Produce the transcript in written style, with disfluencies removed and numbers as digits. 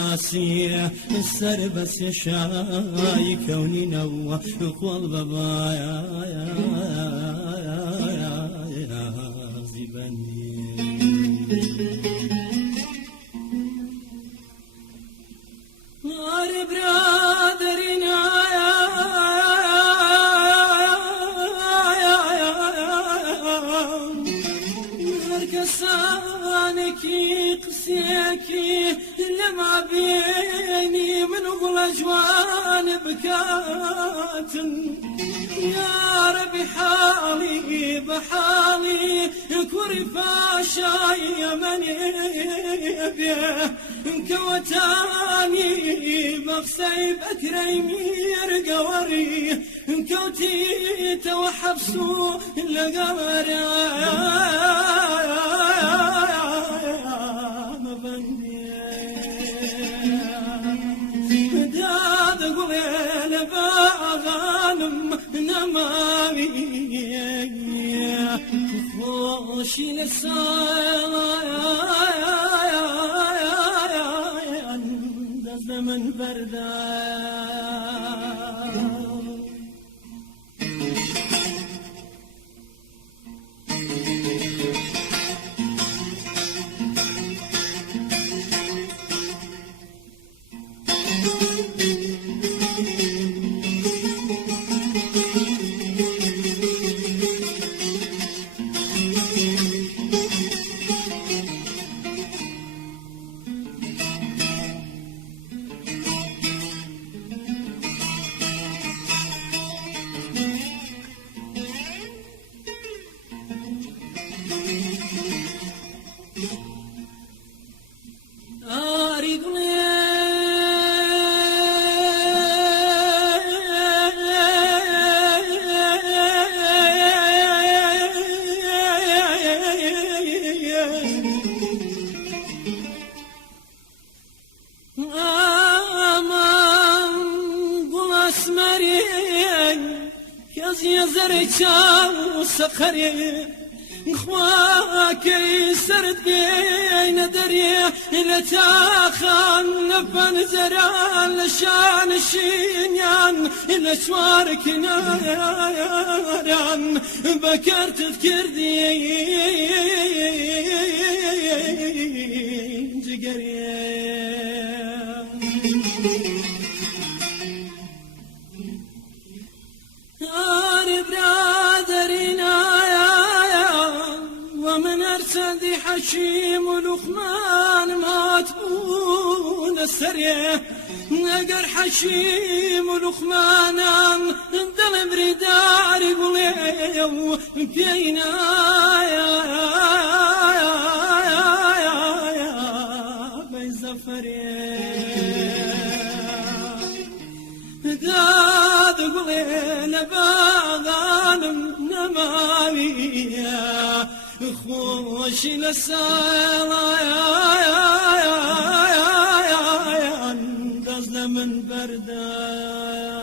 ناسي السر بس يشاي كوني نوى قول بابايا زبني نار برادرنا كسانكي قسيكي لمع بيني من غلا جوان بكات يا ربي حالي بحالي كرفا شاي من يبيه كوتاني بغسي بكريمير قوري كوتي توحبسو لقمر داد قليل باغانم نمامي خوشي لسان زمن بردان يزرچا سخري خواكي سرد بين دري لتاخان نفن زران لشان شينيان لشوارك ناران بكرت تذكردي جقري سندي حشيم ولقمان ما تكون السرية نقر حشيم ولقمان دل بردار قليو بينا بيزفري داد قليل باغانم نمامي خوش لسان دزل من بردان